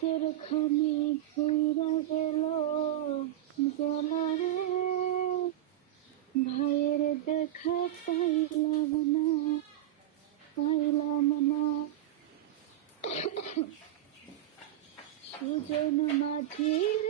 বছর খানি ঘুইরা গেল গেল রে, ভাইয়ের দেখা পাইলাম না পাইলাম না। সুজন মাঝির